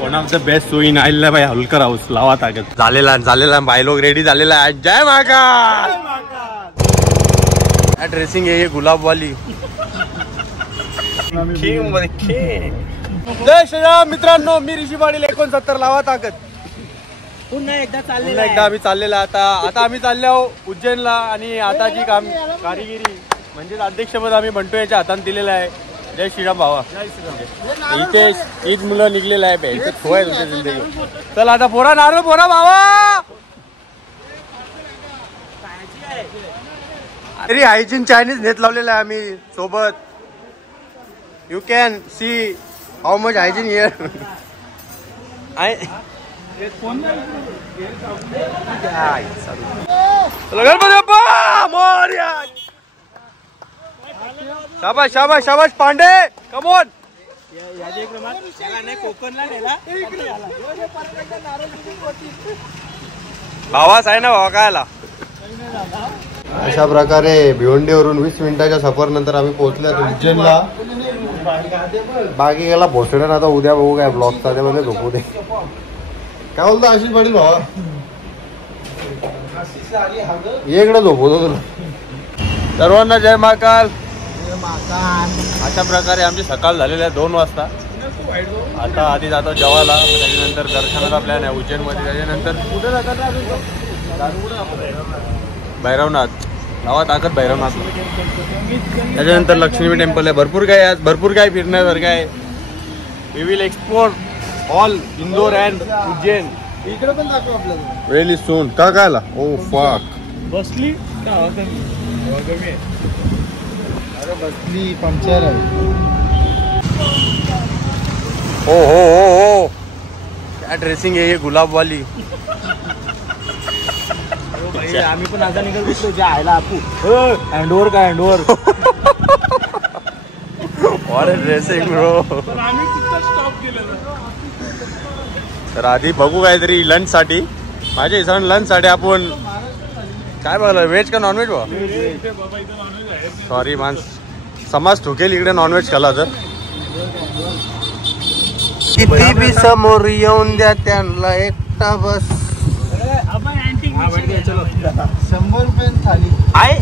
One of the best sowing आलेला भाई हलकर house लावा ताकद झालेला बाय लोक रेडी झालेला आहे. जय महाकाल. ड्रेसिंग आहे गुलाब वाली. जय श्रीराम मित्रांनो, मी ऋषी पाटील 69 लावा ताकद. पुन्हा एकदा आम्ही चाललेला आता आम्ही चाललो उज्जैनला आणि आताची कारिगिरी म्हणजे अध्यक्षपद आम्ही बंटू याच्या हातात दिलेलं आहे. जय श्रीराम भावा. इथे ईद मुलं निघलेलं आहे बँकेत खोय तुमच्या जिंदगी. चल आता पोरा नारळ पोरा भावा. तरी हायजीन चायनीज नेत लावलेलं आहे आम्ही सोबत. You can see how much hygiene here. Ganpati Bappa Morya. शाबाश शाबाश शाबाश पांडे कम ऑन. भावाच आहे ना भावा काय आला. अशा प्रकारे भिवंडीवरून 20 मिनिटाच्या सफर नंतर आम्ही पोहोचलो उज्जैनला. बाकी गेला भोसड्यान. आता उद्या बघू काय ब्लॉगचा त्यामध्ये झोपू दे. काय बोलतो आशिष पाटील भावा. इकडे झोपवतो तुला. सर्वांना जय महाकाल. अशा प्रकारे आमची सकाळ झालेली आहे 2 वाजता. आता आधी जातो जेवायला, त्याच्यानंतर दर्शनाचा प्लॅन आहे उज्जैनमध्ये. त्याच्यानंतर कुठे जातात भैरवनाथ लावा ताकद भैरवनाथ. त्याच्यानंतर लक्ष्मी टेम्पल आहे. भरपूर काय फिरण्यासारखं आहे. We will explore all Indore and Ujjain. इकडे पण दाखव आपल्याला वेली सून. का कायला ओ फक बसली अरे बसली पंक्चर आहे. हो क्या ड्रेसिंग आहे गुलाब वाली. आम्ही पण आता निघत बसलो जे आयला आपू हँडओव्हर का हँडओव्हर. Dressing bro. तर आधी बघू काहीतरी लंच साठी. माझ्या हिशोबाने लंच साठी आपण काय बघलं व्हेज का नॉनव्हेज बा. सॉरी माणस समाज ठोकेल इकडे नॉनव्हेज खाला तर. किती बी समोर येऊन द्या त्यांना एकटा बस. 100 रुपये थाली आहे.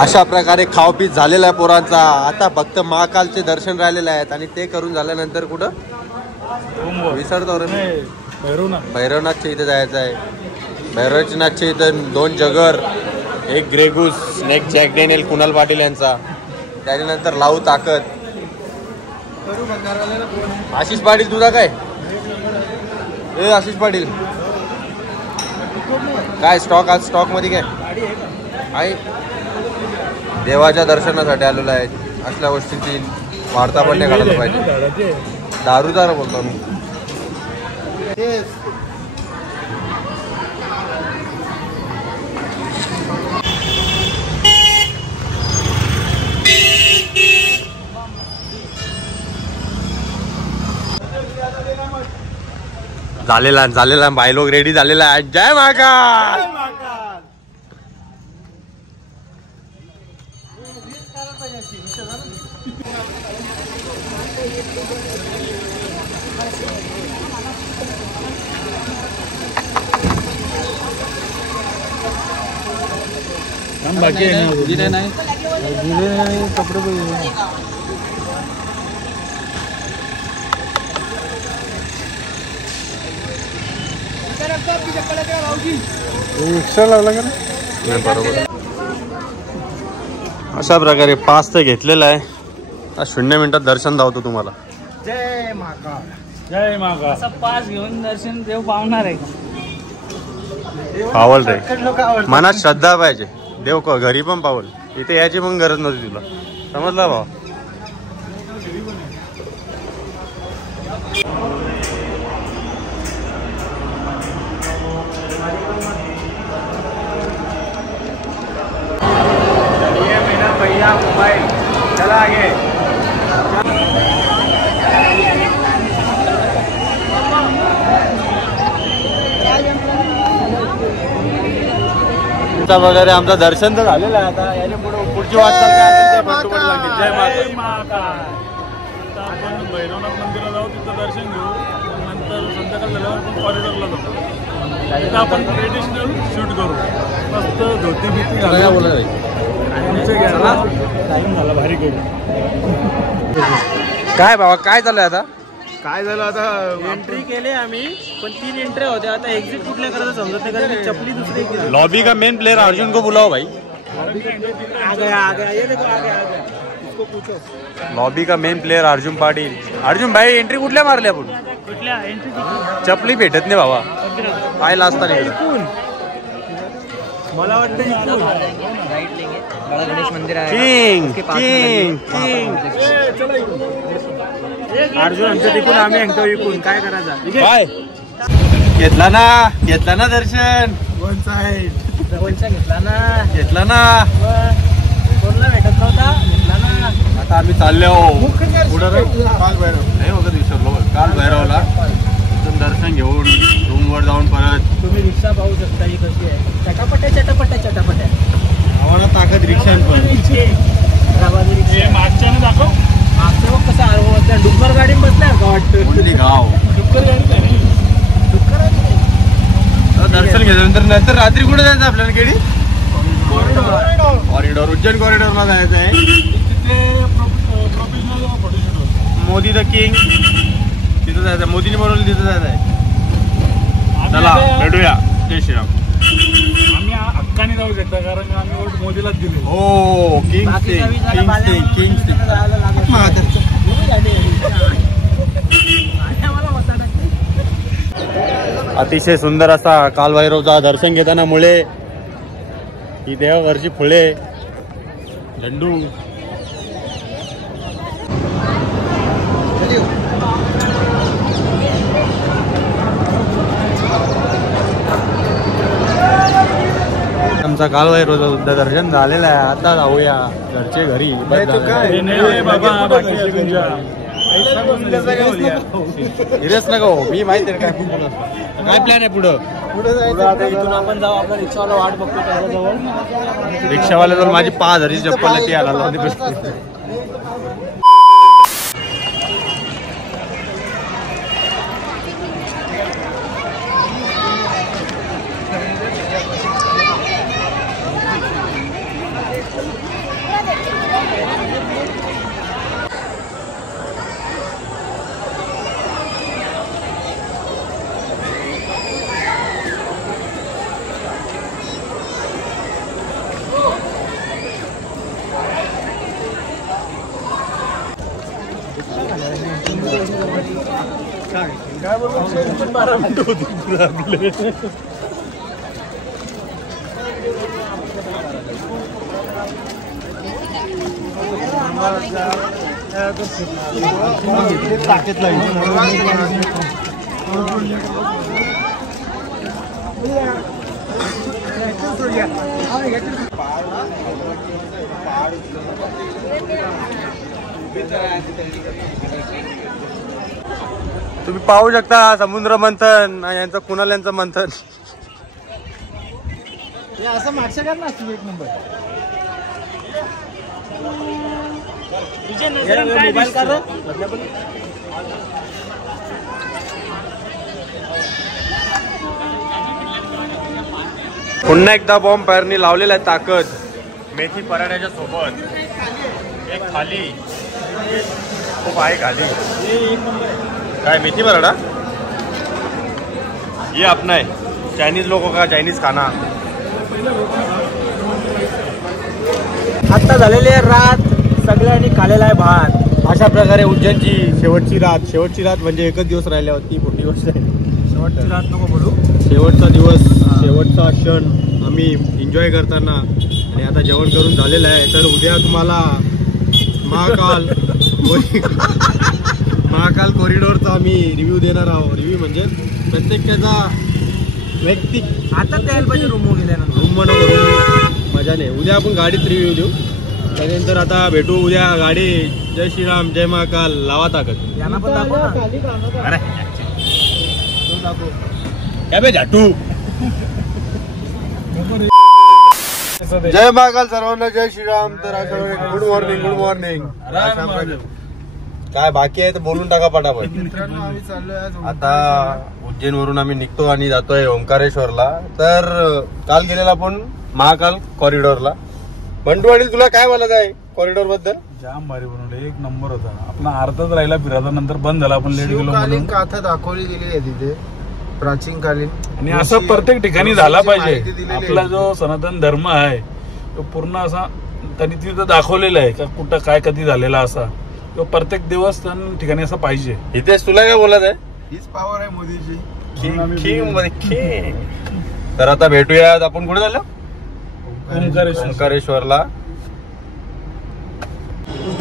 अशा प्रकारे खावपीत झालेला आहे पोरांचा. आता फक्त महाकालचे दर्शन राहिलेले आहेत आणि ते करून झाल्यानंतर कुठं विसरतो रे भैरवनाथच्या इथे जायचं आहे. भैरवनाथच्या इथं 2 जगर, 1 ग्रेगूस, snake Jack Daniel Kunal Patil यांचा. त्याच्यानंतर लावू ताकद. आशिष पाटील तुझा काय ए आशिष पाटील काय स्टॉक आज स्टॉक मध्ये काय आहे. देवाच्या दर्शनासाठी आलेलो आहे. असल्या गोष्टींची वार्ता पण नाही काढायला पाहिजे. दारूदार बोलतो मी. झालेला बाय लोक रेडी झालेला आहे. जय महाकाल. बाकी नाही कपडे एक्स्ट्रा लावला का नाही बरोबर. अशा प्रकारे 5 तर घेतलेला आहे. 0 मिनिटात दर्शन धावतो तुम्हाला. जय महाकाल. जय महाकाल. असं 5 घेऊन दर्शन देव पावणार आहे. पावल रे मनात श्रद्धा पाहिजे. देव घरी पण पावल. इथे याची पण गरज नव्हती तुला. समजला भावा. मोबाईल चला आगे. वगैरे आमचं दर्शन तर झालेलं आहे. आता याने पुढची वाटचाल काय असेल ते बंटू पाटील. जय महाकाल. आता आपण भैरवनाथ मंदिरात जाऊ, तिथं दर्शन घेऊ, नंतर संध्याकाळ झाल्यावर आपण कॉरिडॉरला जाऊ. तिथं आपण ट्रेडिशनल शूट करू, मस्त धोती बिती घालू. टाइम झाला भारी करू. काय बाबा काय चालू आहे आता? काय झालं आता, एंट्री केले आम्ही, पण 3 एंट्री होत्या. आता एक्झिट कुठल्या करायचं समजत नाही, कारण चपली दुसरी केली. लॉबी का मेन प्लेयर अर्जुन को बुलाओ भाई. आ गया ये देखो आ गया इसको पूछो. लॉबी का मेन प्लेयर अर्जुन पाटील. अर्जुन भाई एंट्री कुठल्या मारल्या आपण? कुठल्या एंट्री? चपली भेटत नाही बाबा, पाय लाजता नाही. मला वाटतं गणेश मंदिर आहे. King king king. अर्जुन आमच्या तिकून, आम्ही हँगतो इकून. काय करायचं? काय घेतला ना दर्शन? वन साईड जवळचा घेतला ना. घेतला ना. कोणला भेटत नव्हता, घेतला ना. आता आम्ही चाललो पुढं काल भैरव नाही वगैरे विसरलो. काल भैरवला दर्शन घेऊन रूम वर जाऊन परत. तुम्ही रिक्षा पाहू शकता ही कशी आहे. चटापट्या चटापट्या चटापट्या. आम्हाला ताकद रिक्षान पण. मागच्याने दाखव. मागचं बघ कसं आरवत. डुक्कर गाडी बसल्या का वाटतं. कुठली गाव डुक्कर गाडी दर्शन घेतल्यानंतर नंतर रात्री कुठे जायचं आपल्याला केडी? कॉरिडॉर, उज्जैन कॉरिडॉरला जायचं आहे. मोदी द किंग तिथं जायचं. मोदीने बनवलं तिथं जायचं आहे. चला भेटूया. जय श्रीराम. आम्ही हक्काने जाऊ शकता, कारण आम्ही वोट मोदीलाच दिले. हो किंग सिंग किंग सिंग. अतिशय सुंदर असा कालभैरवचा दर्शन घेताना मुळे ही देवघरची फुले झेंडू. आमचा कालभैरवचा दर्शन झालेलं आहे. आता जाऊया घरचे घरी. हिरेच नका हो, मी माहिती आहे काय प्लॅन आहे पुढं. इथून आपण जाऊ. आपला रिक्षावाला वाट बघतो त्याच्याजवळ. रिक्षावाल्याजवळ माझी 5,000ची चप्पल आहे, ती आला. तुम्ही पाहू शकता समुद्र मंथन यांचं कुणाल यांचं मंथन. असं मागच्या कर ना एक नंबर. मोबाईल का पुन्हा एकदा बॉम्ब फायरनी लावलेला आहे ताकद. मेथी पराठ्याच्या सोबत एक खाली खूप आहे खाली. काय मेथी पराठा ये अपना है. चायनीज लोगों का चायनीज खाना. आता झालेली आहे रात, सगळ्यांनी खाल्लेला आहे भात. अशा प्रकारे उज्जैनची शेवटची रात म्हणजे एकच दिवस राहिल्या होती. मोठी गोष्ट आहे. शेवटची रात नको बोलू. शेवटचा दिवस, शेवटचा क्षण आम्ही एन्जॉय करताना. आणि आता जेवण करून झालेलं आहे. तर उद्या तुम्हाला महाकाल कॉरिडॉरचा आम्ही रिव्ह्यू देणार आहोत. रिव्ह्यू म्हणजे प्रत्येकाचा वैयक्तिक. आता द्यायला पाहिजे रूम गेल्यानंतर. रूम बनवून मजा नाही. उद्या आपण गाडीत रिव्ह्यू देऊ. त्यानंतर आता भेटू उद्या गाडी. जय श्रीराम, जय महाकाल. लावा ताकद. यांना पण दाखव ना. अरे क्या बे झाटू. जय महाकाल सर्वांना. जय श्रीराम. तर गुड मॉर्निंग. काय बाकी आहे तर बोलून टाका पटापट. मित्रांनो आम्ही चाललोय आज आता उज्जैन वरून आम्ही निघतो आणि जातोय ओंकारेश्वरला. तर काल गेलेला आपण महाकाल कॉरिडॉरला. बंटू पाटील तुला काय बोलत आहे कॉरिडॉर बद्दल? जाम भारी बनवले, एक नंबर होता. आपला अर्धाच राहिला फिरायचा, नंतर बंद झाला. आपण लेट गेलो शिवकालीन म्हणून. गाथा दाखवली गेली आहे तिथे, प्राचीन कालीन. आणि असं प्रत्येक ठिकाणी झाला माहिती पाहिजे. दिलेली आहे. आपला जो सनातन धर्म आहे तो पूर्ण असा त्यांनी तिथं दाखवलेला आहे का कुठं काय कधी झालेला असा. तो प्रत्येक देवस्थान ठिकाणी असं पाहिजे. इथेच तुला काय बोलत आहे? हीच पावर आहे मोदीची. तर आता भेटूयात आपण कुठे झालं? ओंकारेश्वर. ओंकारेश्वरला.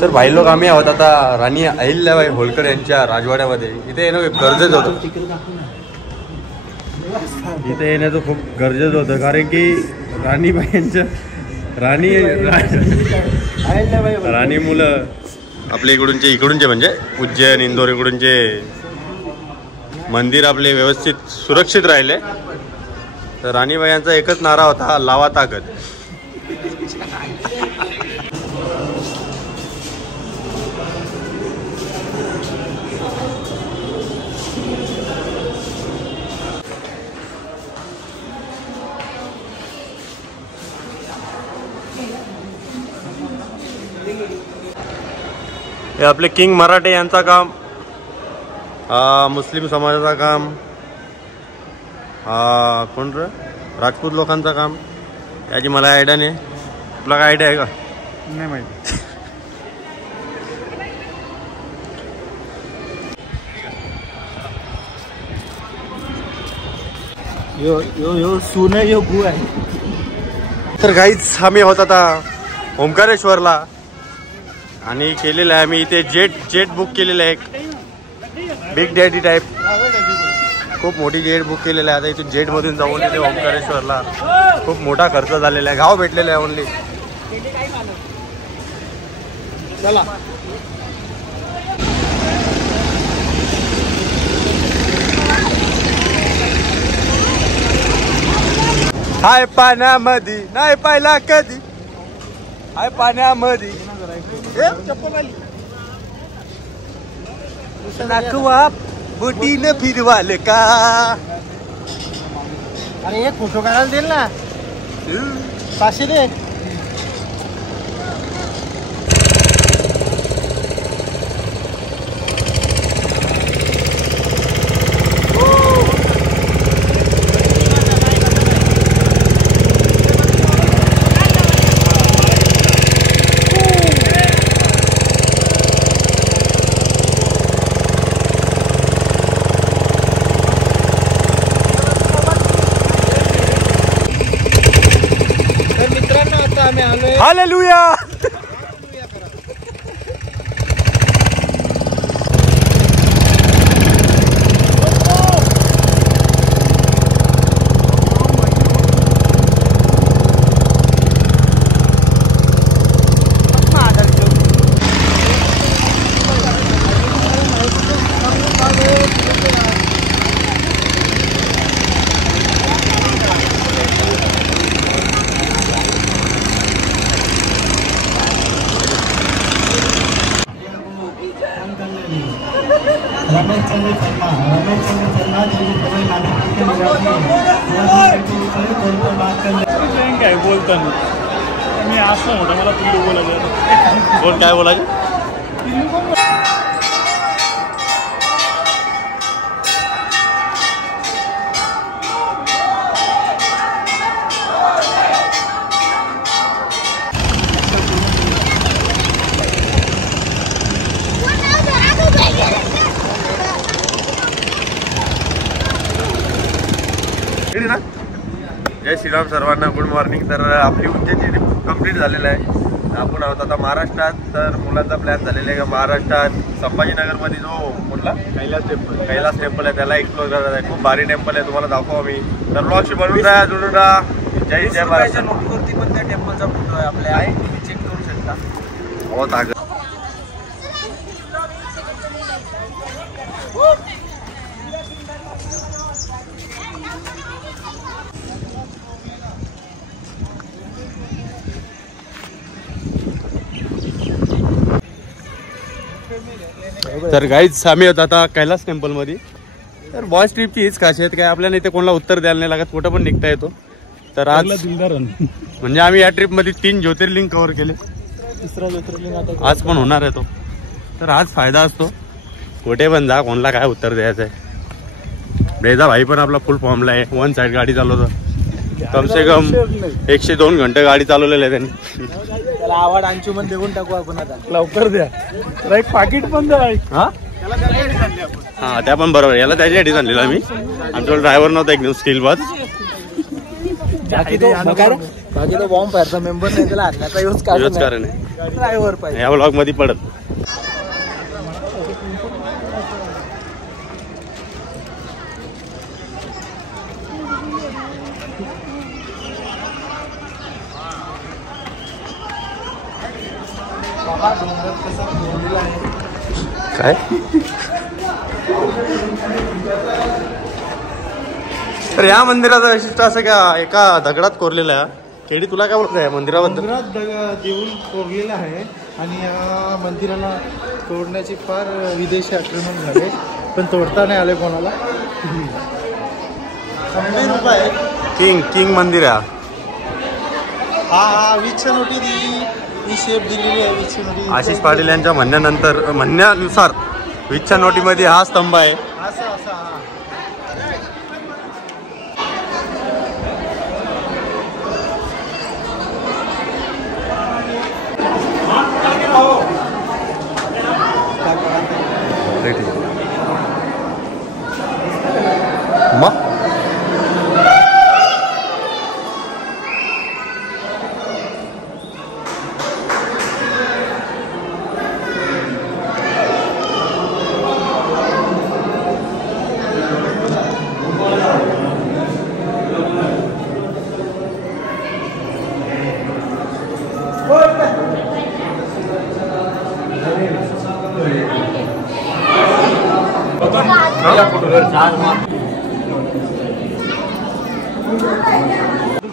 तर भाई लोक आम्ही आहोत आता राणी अहिल्याबाई होळकर यांच्या राजवाड्यामध्ये. इथे येणं गरजेचं होतं. इथे येण्याचं खूप गरजेचं होतं कारण की राणीबाई यांच्या राणी मुलं आपल्या इकडूनचे म्हणजे उज्जैन इंदोर इकडूनचे मंदिर आपले व्यवस्थित सुरक्षित राहिले. तर राणीबाई यांचा एकच नारा होता, लावा ताकद. हे आपले किंग मराठे यांचा काम, मुस्लिम समाजाचा काम, कोण रे राजपूत लोकांचा काम. याची मला आयडिया नाही. तुला काय आयडिया आहे का? नाही माहिती. यो सुन यो गु आहे. तर गाईच आम्ही होत आता ओंकारेश्वरला आणि केलेलं आहे आम्ही इथे जेट बुक केलेलं आहे. एक बिग डॅडी टाईप खूप मोठी जेट बुक केलेलं आहे. आता इथून जेटमधून जाऊन इथे ओंकारेश्वरला खूप मोठा खर्च झालेला आहे. गाव भेटलेलं आहे ओनली. चला हाय पाण्यामध्ये नाही पाहिला कधी, हाय पाण्यामध्ये नाकवा बुटीनं फिरवाल का. अरे एक फोटो काढायला देईल ना, 500 दे. हालेलुया. काय बोलताना मी असं मोठा मला पिल्लू बोलायचं. कोण काय बोलायचं? जय श्रीराम सर्वांना, गुड मॉर्निंग. तर आपली उज्जैनची ट्रिप कंप्लीट झालेलं आहे. आपण आहोत आता महाराष्ट्रात. तर मुलांचा प्लॅन झालेला आहे का महाराष्ट्रात संभाजीनगरमध्ये जो कुठला कैलास टेम्पल आहे त्याला एक्सप्लोर करत आहे. खूप भारी टेम्पल आहे, तुम्हाला दाखवू आम्ही. तर ब्लॉगशी बनवून राहा, जोडून राहा. जय जय महाराष्ट्र. नोटवरती पण त्या टेम्पलचा फोटो आहे आपल्या, चेक करू शकता. हो ताकद. तर गाईज आम्ही होतो आता कैलास टेम्पल मध्ये. तर बॉयज ट्रिपची हीच खासियत काय, आपल्याला इथे कोणाला उत्तर द्यायला नाही लागत, कुठं पण निघता येतो. तर आज म्हणजे आम्ही या ट्रिप मध्ये 3 ज्योतिर्लिंग कव्हर केले. तिसरा ज्योतिर्लिंग आता आज पण होणार आहे तो. तर आज फायदा असतो, कुठे पण जा, कोणाला काय उत्तर द्यायचं आहे. ब्रेझा भाई पण आपला फुल फॉर्मला आहे. 1 साइड गाडी चालवतो, कम से कम 102 घंटे गाडी चालवलेली आहे त्यांनी. त्याला आवड अंशुमन देऊन टाकू आपण आता. लवकर द्या, एक पाकिट पण द्या. हा हा त्या पण बरोबर. याला त्याच्यासाठी आणलेला आम्ही, आमच्याकडे ड्रायव्हर नव्हता एकदम स्किल बाज. बाकी तो बॉम्ब फायरचा मेंबर नाही, त्याला आणण्याचा यूज कारण ड्रायव्हर पाहिजे. या ब्लॉग मध्ये पडत. काय तर या मंदिराचं वैशिष्ट्य असं का एका दगडात कोरलेलं आहे. केडी तुला काय बोलत आहे मंदिराबद्दल? मंदिरात देऊळ कोरलेलं आहे आणि या मंदिराला तोडण्याचे फार विदेशी आक्रमण झाले, पण तोडता नाही आले कोणाला. किंग मंदिर आहे. हा विच्छा नोटी दिली, ही शेप दिलेली आहे विच्छा नोटी. आशिष पाटील यांच्या म्हणण्यानुसार विच्छा नोटीमध्ये हा स्तंभ आहे. असं असं हा मग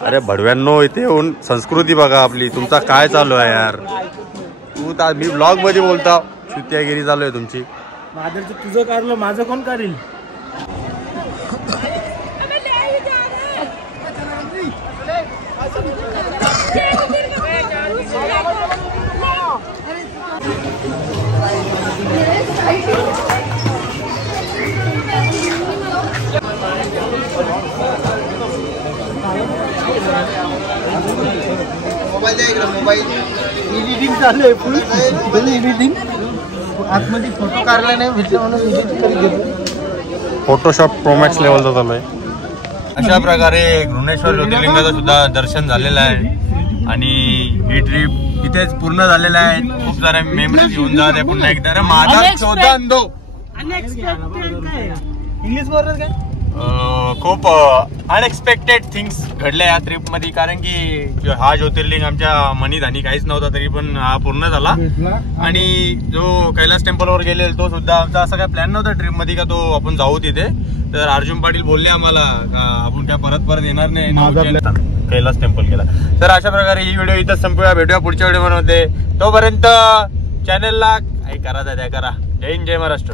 अरे भडव्यांनो, इथे येऊन संस्कृती बघा आपली. तुमचा काय चालू आहे यार? मी ब्लॉग मध्ये बोलता, चुतियागिरी चालू आहे तुमची. तुझं कारलं, माझं कोण करील? एडिटिंग चालू आहे फुल एडिटिंग. आतमध्ये फोटो काढला नाही भेटला म्हणून एडिट करून घेतो. फोटोशॉप प्रोमॅक्स लेवलचा चालू आहे. अशा प्रकारे घृणेश्वर ज्योतिर्लिंगाचं सुद्धा दर्शन झालेलं आहे आणि ही ट्रिप इथेच पूर्ण झालेलं आहे. खूप साऱ्या मेमरीज घेऊन जात आहे पुन्हा एकदा. माझा शोधन दो इंग्लिश बोलत काय? खूप अनएक्सपेक्टेड थिंग्स घडल्या या ट्रिप मध्ये, कारण की हा ज्योतिर्लिंग आमच्या मनीत आणि काहीच नव्हता, तरी पण हा पूर्ण झाला. आणि जो कैलास टेम्पलवर गेलेला तो सुद्धा आमचा असा काय प्लॅन नव्हता ट्रिप मध्ये का तो आपण जाऊ तिथे. तर अर्जुन पाटील बोलले आम्हाला का आपण काय परत येणार नाही, कैलास टेम्पल केला. तर अशा प्रकारे ही व्हिडिओ इथं संपूया. भेटूया पुढच्या व्हिडिओ मध्ये. तोपर्यंत चॅनलला काय करा त्या करा. जय हिंद, जय महाराष्ट्र.